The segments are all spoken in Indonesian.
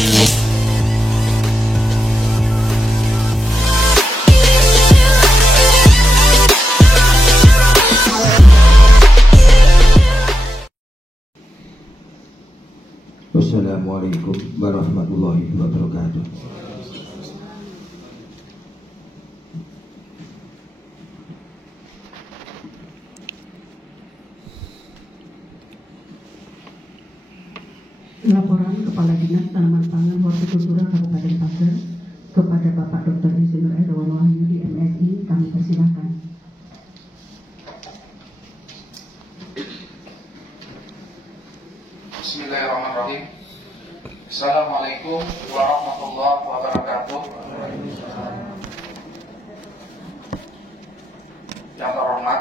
Wassalamualaikum warahmatullahi wabarakatuh. Laporan Kepala Dinas Tanaman Pangan Hortikultura Kabupaten Pager kepada Bapak Dr. Insinyur Erdogan Wahyudi MSI, kami persilakan. Bismillahirrahmanirrahim. Assalamualaikum warahmatullahi wabarakatuh. Yang terhormat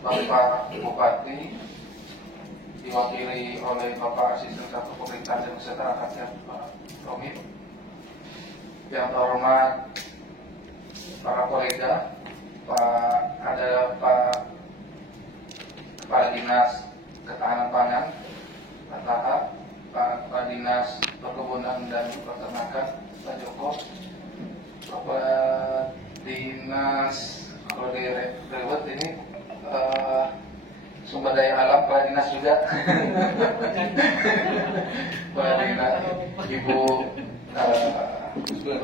Bapak Bupati, diwakili oleh Bapak Asisten Satu Pemerintahan dan Kesejahteraan Rakyat Pak Romi. Yang terhormat para kolega, ada Pak Kepala Dinas Ketahanan Pangan, Pak Taha, Pak Kepala Dinas Perkebunan dan Peternakan, Pak Joko, Bapak Dinas, kalau di Rewet ini sumber daya alam, Kepala Dinas juga, Kepala Dinas Ibu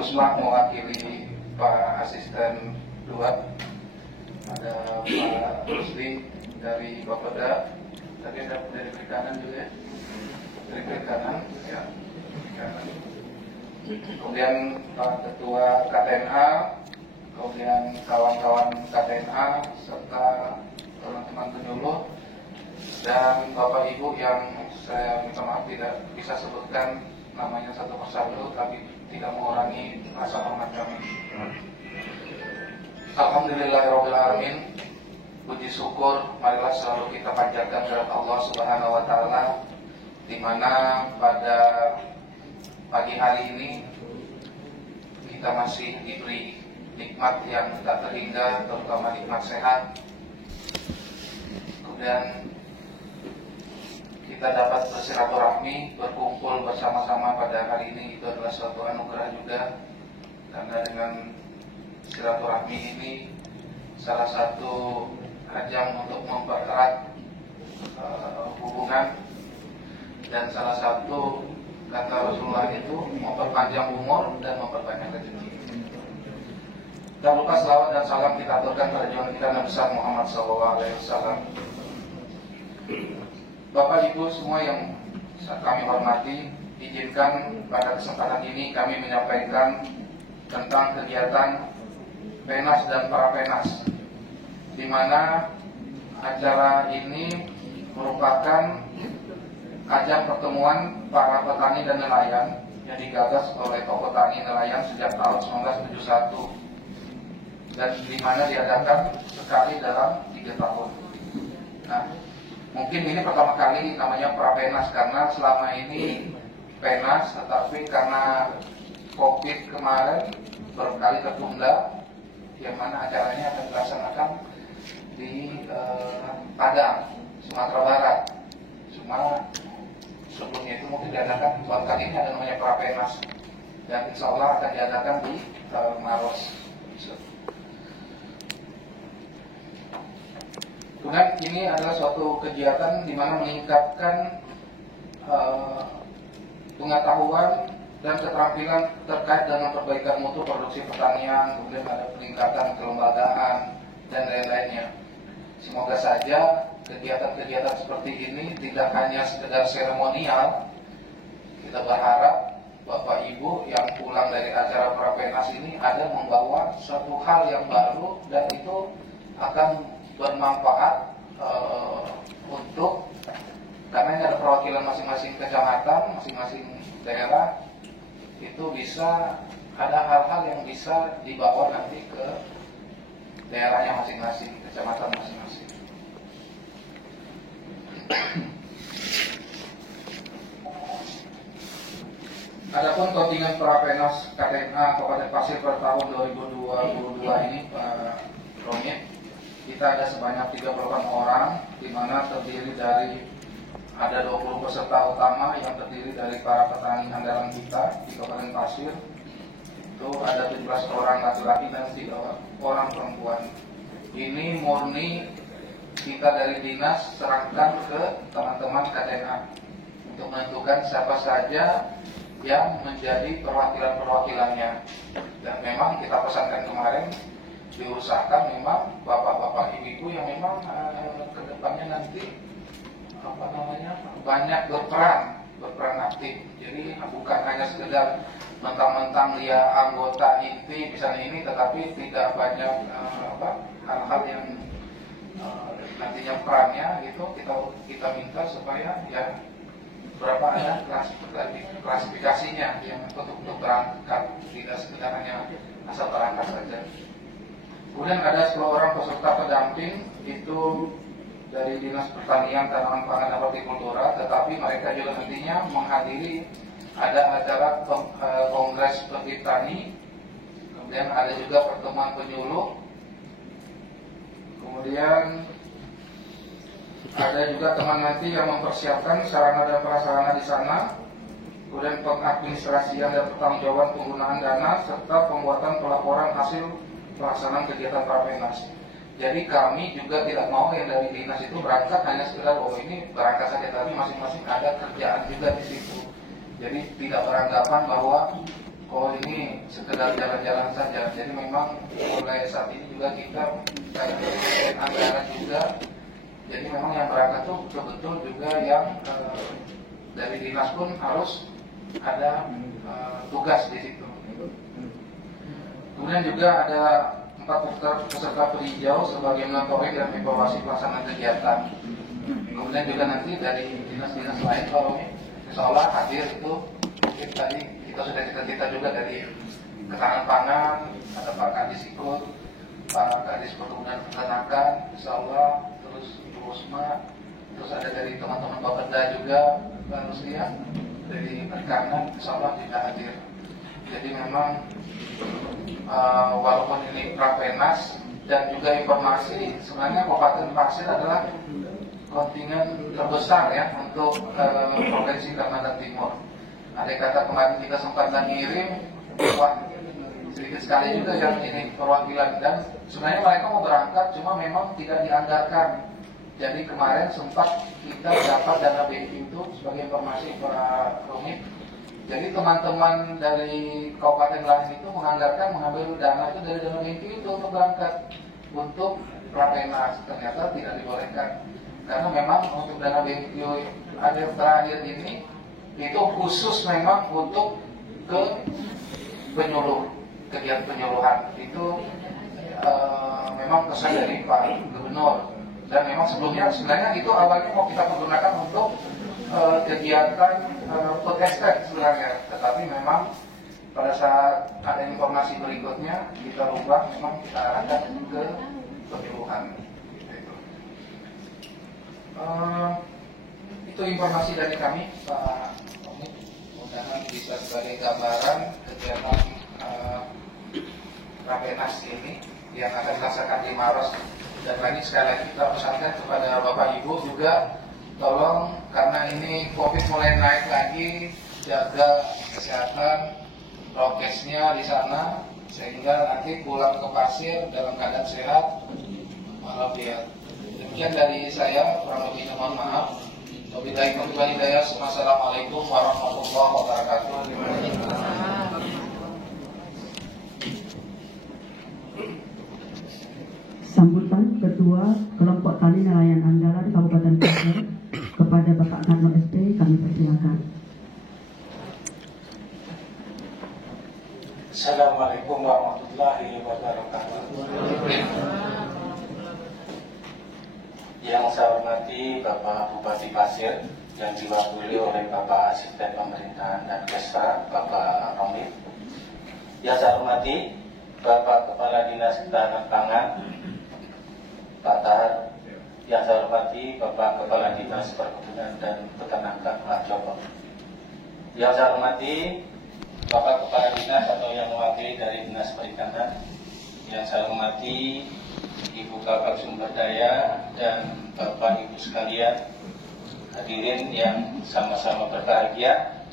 Kusma mewakili Pak Asisten 2, ada Pak Rusli dari Bapeda, tadi ada dari Perikanan juga ya, dari Perikanan ya, Perikanan. Kemudian Pak Ketua KTNA, kemudian kawan-kawan KTNA serta teman-teman penyuluh dan Bapak Ibu yang saya minta maaf tidak bisa sebutkan namanya satu persatu, tapi tidak mengurangi rasa hormat kami. Alhamdulillahirabbil alamin. Puji syukur marilah selalu kita panjatkan kepada Allah Subhanahu wa taala, di mana pada pagi hari ini kita masih diberi nikmat yang tak terhingga, terutama nikmat sehat. Kemudian kita dapat bersilaturahmi, berkumpul bersama-sama pada hari ini, itu adalah suatu anugerah juga, karena dengan silaturahmi ini salah satu ajang untuk mempererat hubungan, dan salah satu kata Rasulullah itu memperpanjang umur dan memperbanyak rezeki. Dan lupa selawat dan salam kita aturkan pada junjungan kita Nabi besar Muhammad SAW. Bapak Ibu semua yang kami hormati, izinkan pada kesempatan ini kami menyampaikan tentang kegiatan Penas dan Para Penas, di mana acara ini merupakan ajang pertemuan para petani dan nelayan yang digagas oleh tokoh tani nelayan sejak tahun 1971 dan di mana diadakan sekali dalam 3 tahun. Nah, mungkin ini pertama kali namanya Prapenas karena selama ini Penas, tetapi karena COVID kemarin berkali tertunda, yang mana acaranya akan dilaksanakan di Padang, Sumatera Barat. Cuma sebelumnya itu mungkin diadakan, baru kali ini ada namanya Prapenas, dan insya Allah akan diadakan di Maros. Kemudian ini adalah suatu kegiatan di mana meningkatkan pengetahuan dan keterampilan terkait dengan perbaikan mutu produksi pertanian, kemudian ada peningkatan kelembagaan dan lain-lainnya. Semoga saja kegiatan-kegiatan seperti ini tidak hanya sekedar seremonial. Kita berharap Bapak Ibu yang pulang dari acara Prapenas ini ada membawa suatu hal yang baru, dan itu akan bermanfaat untuk, karena ini ada perwakilan masing-masing kecamatan, masing-masing daerah, itu bisa ada hal-hal yang bisa dibawa nanti ke daerahnya masing-masing, kecamatan masing-masing. Adapun kontingen Prapenas KTNA Kabupaten Pasir pada tahun 2022 ini, Pak Romi, kita ada sebanyak 38 orang, di mana terdiri dari ada 20 peserta utama yang terdiri dari para petani andalan kita di Kabupaten Pasir. Itu ada 17 orang laki-laki dan 3 orang perempuan. Ini murni kita dari dinas serahkan ke teman-teman KTNA untuk menentukan siapa saja yang menjadi perwakilan-perwakilannya. Dan memang kita pesankan kemarin, diusahakan memang bapak-bapak ibu-ibu yang memang kedepannya nanti banyak berperan aktif. Jadi bukan hanya sekedar mentang-mentang dia anggota inti misalnya ini, tetapi tidak banyak hal-hal yang nantinya perannya gitu kita minta supaya ya berapa ada klasifikasinya yang untuk berangkat, tidak sekedar hanya asal berangkat saja. Kemudian ada 10 orang peserta pendamping itu dari Dinas Pertanian, Tanaman Pangan dan Hortikultura, tetapi mereka juga nantinya menghadiri ada acara kongres petani, kemudian ada juga pertemuan penyuluh, kemudian ada juga teman nanti yang mempersiapkan sarana dan prasarana di sana, kemudian pengadministrasian dan pertanggungjawaban penggunaan dana serta pembuatan pelaporan hasil pelaksanaan kegiatan Prapenas. Jadi kami juga tidak mau yang dari dinas itu berangkat hanya sekedar ini berangkat saja, tapi masing-masing ada kerjaan juga di situ. Jadi tidak beranggapan bahwa ini sekedar jalan-jalan saja. Jadi memang mulai saat ini juga kita anggaran juga. Jadi memang yang berangkat itu betul-betul juga yang dari dinas pun harus ada tugas di situ. Kemudian juga ada 4 peserta perinjau sebagai monitoring dan evaluasi pelaksanaan kegiatan. Kemudian juga nanti dari dinas-dinas lain kalau insya Allah hadir itu mungkin tadi kita sudah cerita juga dari Ketahanan Pangan, ada Pak Kadis ikut, Pak Kadis Perkebunan Peternakan, insya Allah, terus Ibu Usma, terus ada dari teman-teman Bapeda juga, Pak Ruslia, dari Perikanan, insya Allah juga hadir. Jadi memang walaupun ini Prapenas dan juga informasi, sebenarnya Kabupaten Pasir adalah kontingen terbesar ya untuk Provinsi Kalimantan Timur. Ada kata kemarin kita sempat ngirim, wah sedikit sekali juga yang ini perwakilan, dan sebenarnya mereka mau berangkat cuma memang tidak dianggarkan. Jadi kemarin sempat kita dapat dana BQ itu sebagai informasi para rumit. Jadi teman-teman dari kabupaten lain itu menganggarkan mengambil dana itu dari dana BQ itu untuk berangkat untuk Prapenas, ternyata tidak dibolehkan. Karena memang untuk dana BQ akhir terakhir ini itu khusus memang untuk ke penyuluh, kegiatan penyuluhan itu memang pesan dari Pak Gubernur, dan memang sebelumnya sebenarnya itu awalnya mau kita pergunakan untuk kegiatan food estate sebenarnya, tetapi memang pada saat ada informasi berikutnya kita ubah, memang kita arahkan ke penyuluhan. Itu informasi dari kami, Pak Tommy. Mudah-mudahan bisa sebagai gambaran kegiatan Prapenas ini yang akan dilaksanakan di Maros. Dan lagi sekali lagi kita pesankan kepada Bapak Ibu juga, tolong karena ini COVID mulai naik lagi, jaga kesehatan, prokesnya di sana sehingga nanti pulang ke Pasir dalam keadaan sehat walafiat. Demikian dari saya, kurang lebihnya mohon maaf. Wabillahi taufiq wal hidayah. Wassalamualaikum warahmatullahi wabarakatuh. Sambutan Ketua Kelompok Tani Nelayan Andalan Kabupaten Pasir kepada Bapak Karno SP kami persilakan. Assalamualaikum warahmatullahi wabarakatuh. Yang saya hormati Bapak Bupati Pasir yang diwakili oleh Bapak Asisten Pemerintahan dan Kesra, Bapak Romit. Yang saya hormati Bapak Kepala Dinas Ketahanan Pangan, Pak Tahar. Yang saya hormati Bapak Kepala Dinas Perkebunan dan Peternakan, Pak Joko. Yang saya hormati Bapak Kepala Dinas atau yang mewakili dari Dinas Perikanan. Yang saya hormati Ibu Kabak Sumber Daya dan Bapak Ibu sekalian, hadirin yang sama-sama berbahagia.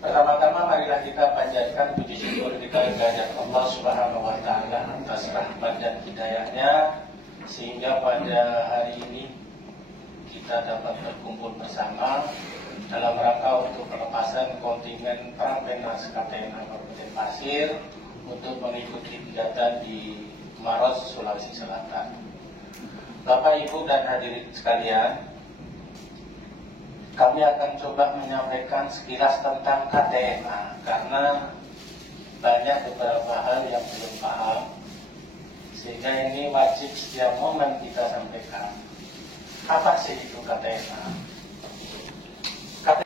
Pertama-tama marilah kita panjatkan puji syukur kita kepada Allah Subhanahu wa taala atas rahmat dan hidayahnya sehingga pada hari ini kita dapat berkumpul bersama dalam rangka untuk pelepasan kontingen Prapenas KTNA Kabupaten Pasir untuk mengikuti kegiatan di Maros, Sulawesi Selatan. Bapak, Ibu, dan hadirin sekalian, kami akan coba menyampaikan sekilas tentang KTNA karena banyak beberapa hal yang belum paham, sehingga ini wajib setiap momen kita sampaikan. Apa sih itu KTNA? KTNA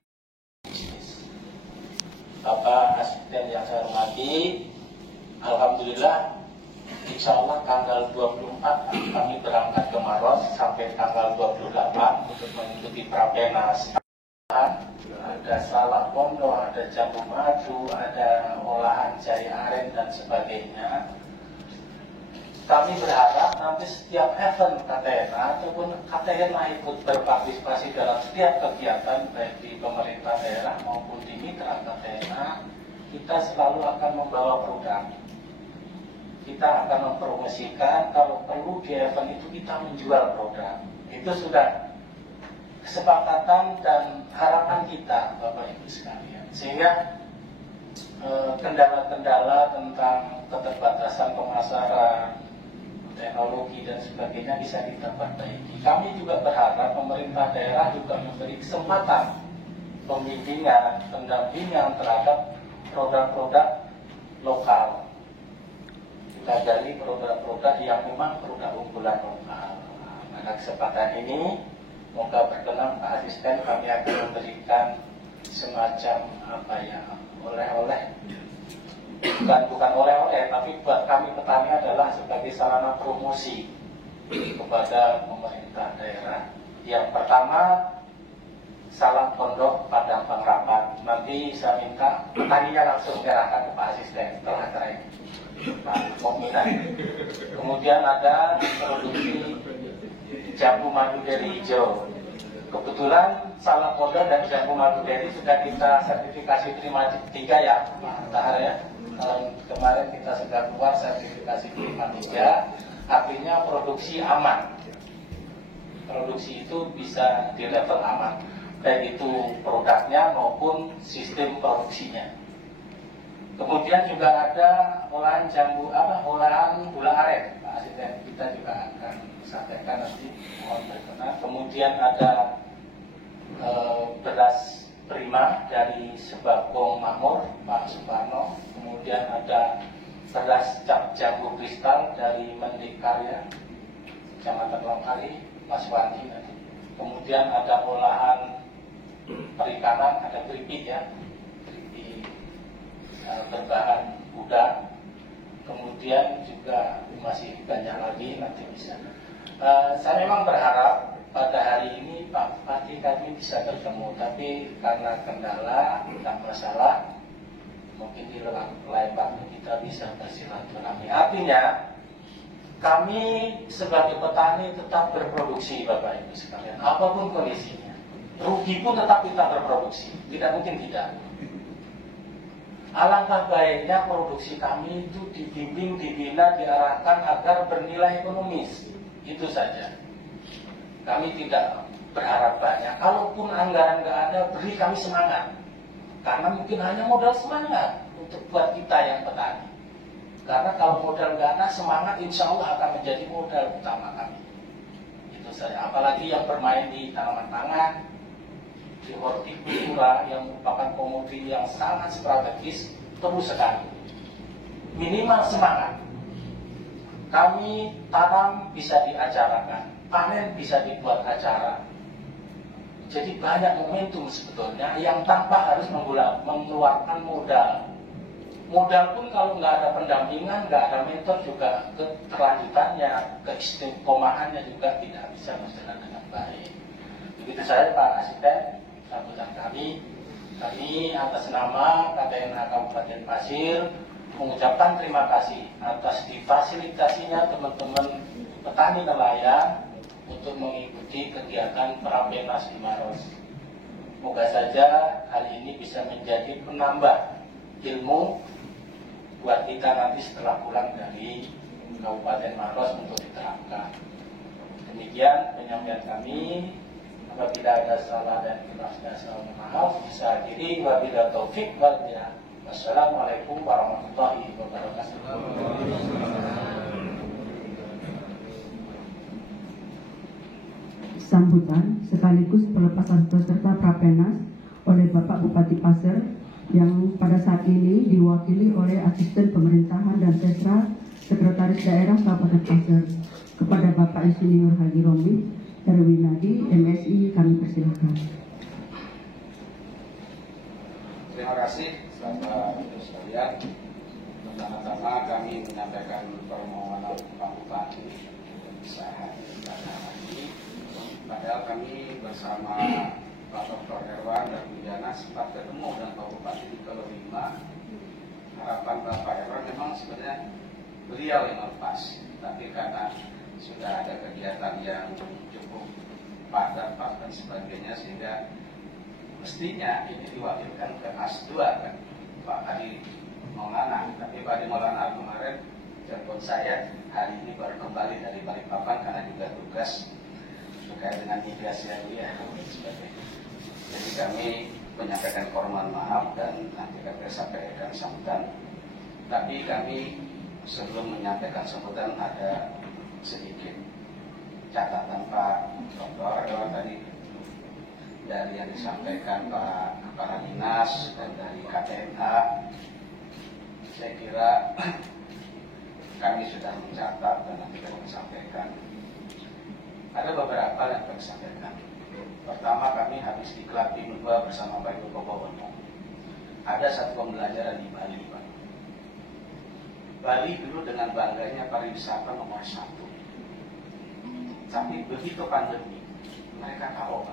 bisnis. Bapak asisten yang saya hormati, alhamdulillah, insya Allah tanggal 24 kami berangkat ke Maros sampai tanggal 28 untuk mengikuti Prapenas. Ada salak pondok, ada jambu madu, ada olahan jahe aren dan sebagainya. Kami berharap nanti setiap event KTNA ataupun KTNA ikut berpartisipasi dalam setiap kegiatan baik di pemerintah daerah maupun di mitra KTNA, kita selalu akan membawa produk. Kita akan mempromosikan, kalau perlu di event itu kita menjual produk. Itu sudah kesepakatan dan harapan kita, Bapak Ibu sekalian. Sehingga kendala-kendala tentang keterbatasan pemasaran, teknologi dan sebagainya bisa kita perbaiki. Kami juga berharap pemerintah daerah juga memberi kesempatan pembimbingan, pendampingan terhadap produk-produk lokal. Kita dari produk-produk yang memang produk unggulan lokal. Pada kesempatan ini, moga berkenan Pak Asisten, kami akan memberikan semacam oleh-oleh. Bukan oleh-oleh, tapi buat kami petani adalah sebagai sarana promosi kepada pemerintah daerah. Yang pertama, salak pondok Padang Pengrapan. Nanti saya minta petaninya langsung menyerahkan ke Pak Asisten setelah saya Pak Mominan. Kemudian ada produksi jambu madu dari hijau. Kebetulan salak pondok dan jambu madu dari sudah kita sertifikasi terima 3 ya, Pak Tahar ya. Kemarin kita sudah keluar sertifikasi terima 3, artinya produksi aman. Produksi itu bisa di level aman, baik itu produknya maupun sistem produksinya. Kemudian juga ada olahan olahan gula aren, Pak Asisten, kita juga akan sampaikan nanti, mohon berkenan. Kemudian ada beras prima dari Sebagong Makmur, Pak Suparno. Kemudian ada beras cap jambu kristal dari Mendikarya, Kecamatan Longkali, Mas Wandi nanti. Kemudian ada olahan perikanan, ada keripik ya, keripik berbahan udang. Kemudian juga masih banyak lagi nanti bisa. Saya memang berharap pada hari ini Pak Bupati kami bisa bertemu, tapi karena kendala dan masalah, mungkin di lain waktu kita bisa bersilaturahmi. Artinya kami sebagai petani tetap berproduksi, Bapak Ibu sekalian, apapun kondisinya. Rugi pun tetap kita berproduksi, tidak mungkin tidak. Alangkah baiknya produksi kami itu dibimbing, dibina, diarahkan agar bernilai ekonomis. Itu saja. Kami tidak berharap banyak. Kalaupun anggaran nggak ada, beri kami semangat. Karena mungkin hanya modal semangat untuk buat kita yang petani. Karena kalau modal nggak ada, semangat insya Allah akan menjadi modal utama kami. Itu saja. Apalagi yang bermain di tanaman pangan, di hortikultura yang merupakan komoditi yang sangat strategis, terus sekali. Minimal semangat. Kami tanam bisa diacarakan, panen bisa dibuat acara. Jadi banyak momentum sebetulnya yang tanpa harus mengeluarkan modal. Modal pun kalau nggak ada pendampingan, nggak ada mentor juga keterlanjutannya, keistiqomahannya juga tidak bisa berjalan dengan baik. Begitu saya Pak Asisten, sambutan kami atas nama KTNA Kabupaten Pasir mengucapkan terima kasih atas difasilitasinya teman-teman petani nelayan untuk untuk mengikuti kegiatan Prapenas di Maros. Moga saja hal ini bisa menjadi penambah ilmu buat kita nanti setelah pulang dari Kabupaten Maros untuk diterapkan. Demikian penyampaian kami. Apabila ada salah dan khilaf, saya mohon maaf. Bisa akhiri, wabillahi taufik wal hidayah. Wassalamualaikum warahmatullahi wabarakatuh. Sambutan sekaligus pelepasan peserta Prapenas oleh Bapak Bupati Pasir yang pada saat ini diwakili oleh Asisten Pemerintahan dan Sesra Sekretaris Daerah Kabupaten Pasir. Kepada Bapak Insinyur Haji Romli Heruwinadi, MSI, kami persilakan. Terima kasih Bapak-Ibu sekalian. Pertama-tama kami menyampaikan permohonan Pak Bupati bisa hadir pada hari ini. Padahal kami bersama Pak Dr. Herwan dan Bu Diana sempat ketemu dengan Pak Bupati di Kelima. Harapan Bapak Herwan memang sebenarnya beliau yang melepas, tapi karena sudah ada kegiatan yang cukup padat dan sebagainya, sehingga mestinya ini diwakilkan ke AS2 kan, Pak Adi Maulana. Tapi Pak Adi Maulana kemarin telepon saya hari ini baru kembali dari Balikpapan karena juga tugas terkait dengan migrasi dia dan sebagainya. Jadi kami menyampaikan permohonan maaf dan nanti kami sampaikan sambutan. Tapi kami sebelum menyampaikan sambutan ada sedikit catatan Pak Dr. Herwan tadi dari yang disampaikan Pak Kepala Dinas dan dari KTNA. Saya kira kami sudah mencatat dan nanti kami sampaikan. Ada beberapa yang kami sampaikan. Pertama, kami habis di Klatim 2 bersama Pak Ibu Bobono. Ada satu pembelajaran di Bali, Pak. Bali dulu dengan bangganya pariwisata nomor 1. Tapi begitu pandemi, mereka kalau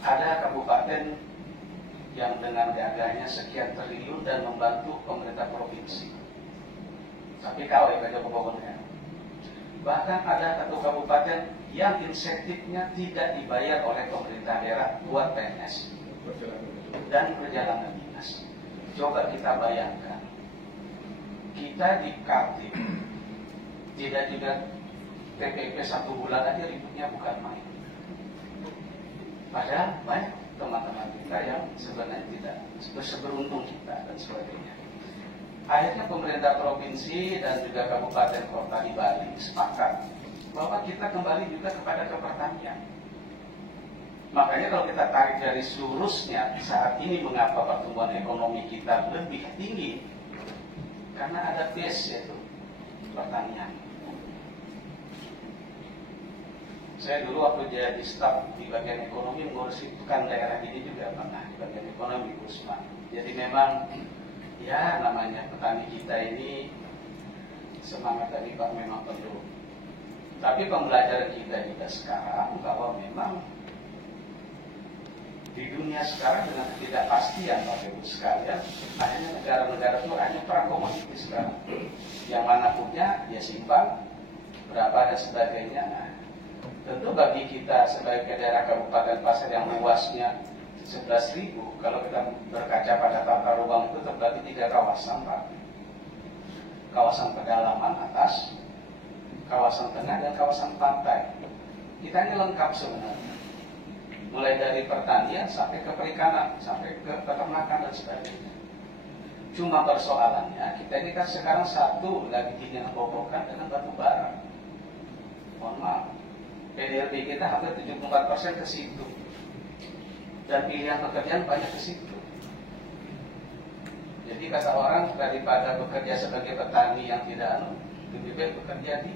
ada kabupaten yang dengan gagahnya sekian triliun dan membantu pemerintah provinsi. Tapi kalau ya pokoknya. Bahkan ada satu kabupaten yang insentifnya tidak dibayar oleh pemerintah daerah buat PNS dan perjalanan dinas. Coba kita bayangkan, kita di Kaltim tidak juga TPP 1 bulan aja ributnya bukan main. Padahal banyak teman-teman kita yang sebenarnya tidak seberuntung kita dan sebagainya. Akhirnya pemerintah provinsi dan juga kabupaten kota di Bali sepakat bahwa kita kembali juga kepada kepertanian. Makanya kalau kita tarik dari lurusnya saat ini mengapa pertumbuhan ekonomi kita lebih tinggi, karena ada base yaitu pertanian. Saya dulu waktu jadi staf di bagian ekonomi mengurus kan daerah ini juga pernah di bagian ekonomi Kusma. Jadi memang ya namanya petani kita ini semangat tadi Pak memang perlu. Tapi pembelajaran kita juga sekarang bahwa memang di dunia sekarang dengan ketidakpastian Bapak Ibu sekalian, hanya negara-negara itu hanya perang komoditi sekarang. Yang mana punya ya simpan berapa dan sebagainya. Nah, tentu bagi kita sebagai daerah Kabupaten Pasir yang luasnya 11.000, kalau kita berkaca pada tata ruang itu terbagi 3 kawasan, Pak. Kawasan pedalaman atas, kawasan tengah, dan kawasan pantai. Kita ini lengkap sebenarnya. Mulai dari pertanian sampai ke perikanan, sampai ke peternakan dan sebagainya. Cuma persoalannya, kita ini kan sekarang satu lagi yang bobokan dengan batu bara. Mohon maaf. PDRB kita hampir 74% ke situ. Dan pilihan pekerjaan banyak ke situ. Jadi kata orang, daripada bekerja sebagai petani yang tidak lebih baik bekerja di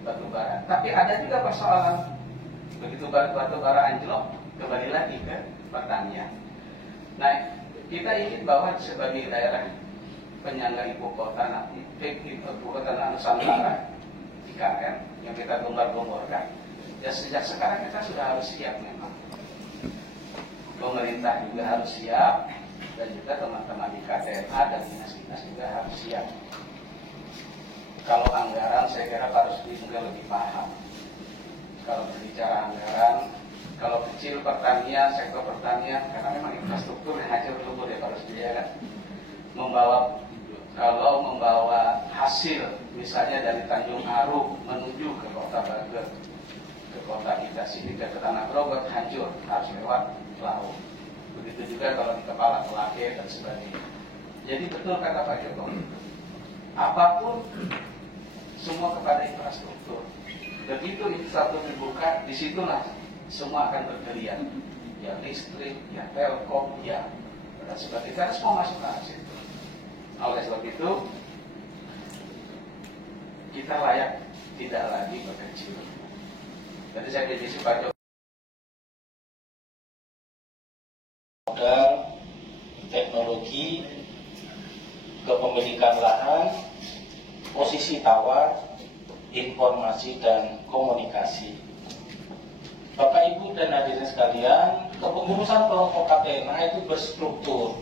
batu bara. Tapi ada juga persoalan, begitu batu bara anjlok, kembali lagi ke pertanian. Nah, kita ingin bahwa sebagai daerah penyangga ibu kota nanti, ibu kota Nusantara, IKN, yang kita gembar-gemborkan, ya sejak sekarang kita sudah harus siap memang. Pemerintah juga harus siap, dan juga teman-teman di KTNA dan dinas-dinas juga harus siap. Kalau anggaran saya kira harus mungkin lebih paham. kalau berbicara anggaran, kalau kecil pertanian, sektor pertanian, karena memang infrastruktur yang hancur lebur ya Pak Rusdi ya kan. Kalau membawa hasil misalnya dari Tanjung Aru menuju ke Kota Bager, ke kota kita sini, ke Tanah Grogot, hancur, harus lewat laut. Begitu juga kalau di Kepala Pelake dan sebagainya. Jadi betul kata Pak Jokowi, apapun semua kepada infrastruktur. Begitu infrastruktur dibuka, disitulah semua akan bergeliat. Ya listrik, ya telkom, ya dan sebagainya. Karena semua masuk ke situ. Oleh sebab itu, kita layak tidak lagi berkecil. Jadi saya prediksi Pak Jokowi modal, teknologi, kepemilikan lahan, posisi tawar, informasi dan komunikasi. Bapak Ibu dan hadirin sekalian, kepengurusan kelompok KTNA itu berstruktur.